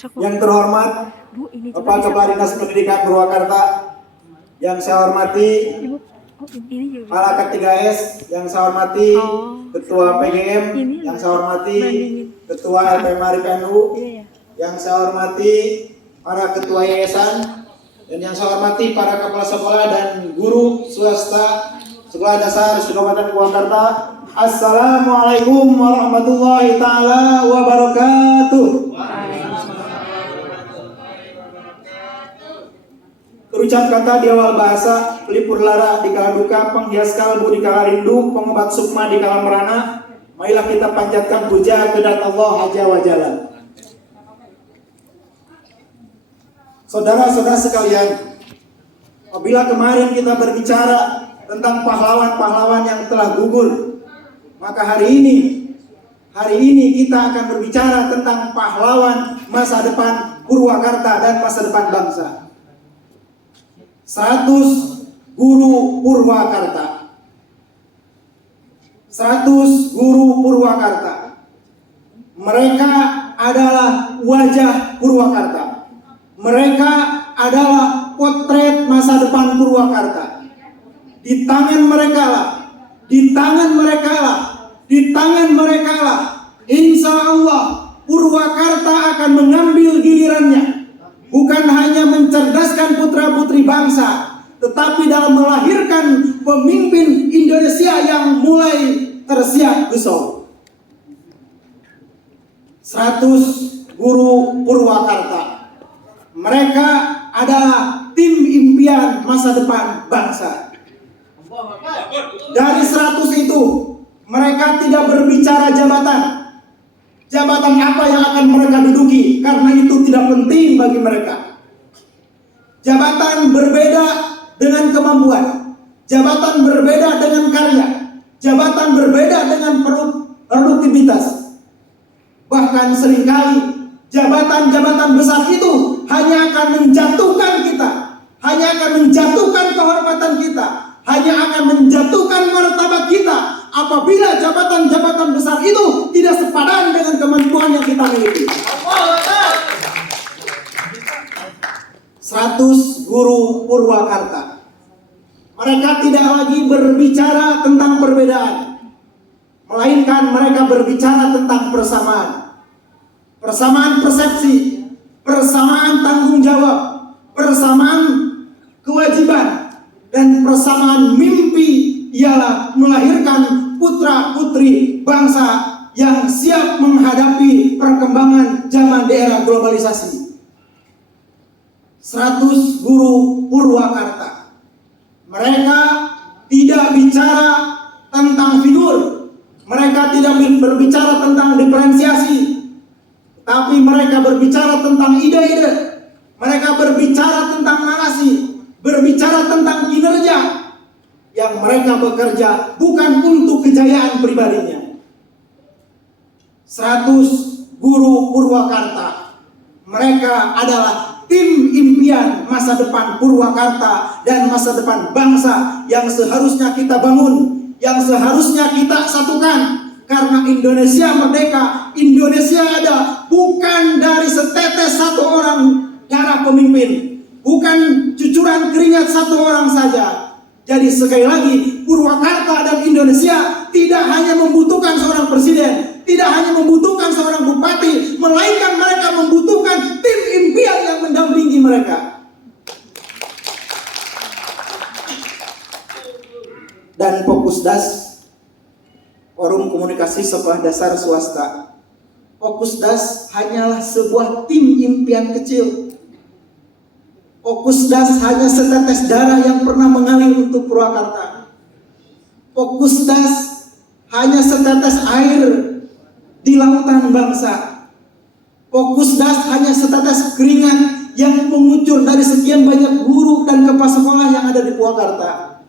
Yang terhormat Bapak Kepala Dinas Pendidikan Purwakarta, yang saya hormati para K3S, yang saya hormati Ketua PGM, yang saya hormati Ketua LPM PNU, yang saya hormati para Ketua Yayasan, dan yang saya hormati para Kepala Sekolah dan guru swasta Sekolah Dasar Kabupaten Purwakarta. Assalamualaikum warahmatullahi taala wabarakatuh. Terucap kata di awal bahasa, pelipur lara di kala duka, penghias kalbu di kala rindu, pengobat sukma di kala merana. Marilah kita panjatkan puja kedat Allah Azza wa Jalla. Saudara-saudara sekalian, apabila kemarin kita berbicara tentang pahlawan-pahlawan yang telah gugur, maka hari ini kita akan berbicara tentang pahlawan masa depan Purwakarta dan masa depan bangsa. 100 guru Purwakarta. 100 guru Purwakarta. Mereka adalah wajah Purwakarta. Mereka adalah potret masa depan Purwakarta. Di tangan mereka lah, insya Allah Purwakarta akan mengambil gilirannya. Bukan hanya mencerdaskan putra-putri bangsa, tetapi dalam melahirkan pemimpin Indonesia yang mulai tersiap besok. 100 guru Purwakarta. Mereka adalah tim impian masa depan bangsa. Dari 100 itu, mereka tidak berbicara jabatan. Jabatan apa yang akan mereka duduki, karena itu tidak penting bagi mereka. Jabatan berbeda dengan kemampuan, jabatan berbeda dengan karya, jabatan berbeda dengan produktivitas. Bahkan seringkali jabatan-jabatan besar itu hanya akan menjatuhkan kita, hanya akan menjatuhkan kehormatan kita, hanya akan menjatuhkan martabat kita apabila jabatan-jabatan besar itu tidak sepadan dengan kemampuan yang kita miliki. 100 guru Purwakarta. Mereka tidak lagi berbicara tentang perbedaan, melainkan mereka berbicara tentang persamaan. Persamaan persepsi, persamaan tanggung jawab, persamaan kewajiban, dan persamaan mimpi ialah melahirkan putra-putri bangsa yang siap menghadapi perkembangan zaman di era globalisasi. 100 guru Purwakarta. Mereka tidak bicara tentang figur, mereka tidak berbicara tentang diferensiasi, tapi mereka berbicara tentang ide-ide, mereka berbicara tentang narasi, berbicara tentang kinerja. Yang mereka bekerja bukan untuk kejayaan pribadinya. 100 guru Purwakarta. Mereka adalah tim impian masa depan Purwakarta dan masa depan bangsa yang seharusnya kita bangun, yang seharusnya kita satukan. Karena Indonesia merdeka, Indonesia ada bukan dari setetes satu orang darah pemimpin, bukan cucuran keringat satu orang saja. Jadi sekali lagi, Purwakarta dan Indonesia tidak hanya membutuhkan seorang presiden, tidak hanya membutuhkan seorang bupati, melainkan mereka membutuhkan tim impian yang mendampingi mereka. Dan Fokusdas, Forum Komunikasi Sekolah Dasar Swasta. Fokusdas hanyalah sebuah tim impian kecil. Fokusdas hanya setetes darah yang pernah mengalir untuk Purwakarta. Fokusdas hanya setetes air di lautan bangsa. Fokusdas hanya setetes keringat yang mengucur dari sekian banyak guru dan kepala sekolah yang ada di Purwakarta.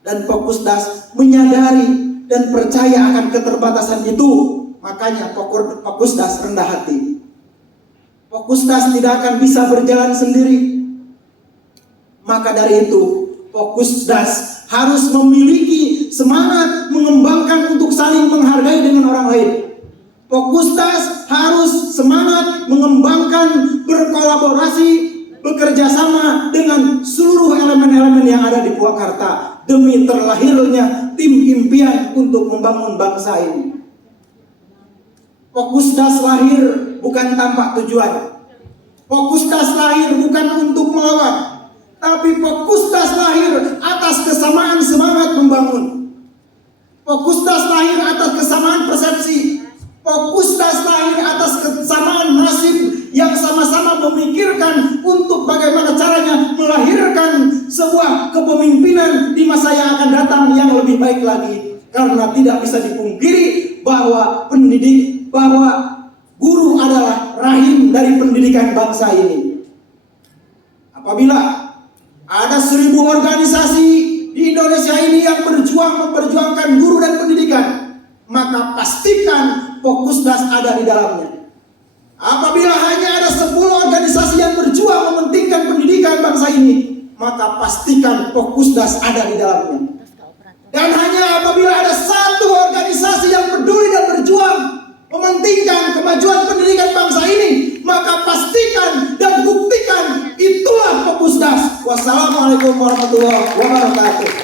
Dan Fokusdas menyadari dan percaya akan keterbatasan itu, makanya Fokusdas rendah hati. Fokusdas tidak akan bisa berjalan sendiri. Maka dari itu, Fokusdas harus memiliki semangat mengembangkan untuk saling menghargai dengan orang lain. Fokustas harus semangat mengembangkan, berkolaborasi, bekerja sama dengan seluruh elemen-elemen yang ada di Purwakarta demi terlahirnya tim impian untuk membangun bangsa ini. Fokustas lahir bukan tanpa tujuan. Fokustas lahir bukan untuk melawan, tapi Fokustas lahir atas kesamaan semangat membangun. Fokustas lahir atas kesamaan persepsi. Fokustas lahir atas kesamaan nasib yang sama-sama memikirkan untuk bagaimana caranya melahirkan sebuah kepemimpinan di masa yang akan datang yang lebih baik lagi. Karena tidak bisa dipungkiri bahwa guru adalah rahim dari pendidikan bangsa ini. Apabila ada 1000 organisasi di Indonesia ini yang memperjuangkan guru dan pendidikan, maka pastikan Fokustas ada di dalamnya. Apabila hanya ada 10 organisasi yang berjuang mementingkan pendidikan bangsa ini, maka pastikan Fokustas ada di dalamnya. Dan hanya apabila ada 1 organisasi yang peduli dan berjuang mementingkan kemajuan pendidikan bangsa ini, maka pastikan dan buktikan itulah Fokustas. Wassalamualaikum warahmatullahi wabarakatuh.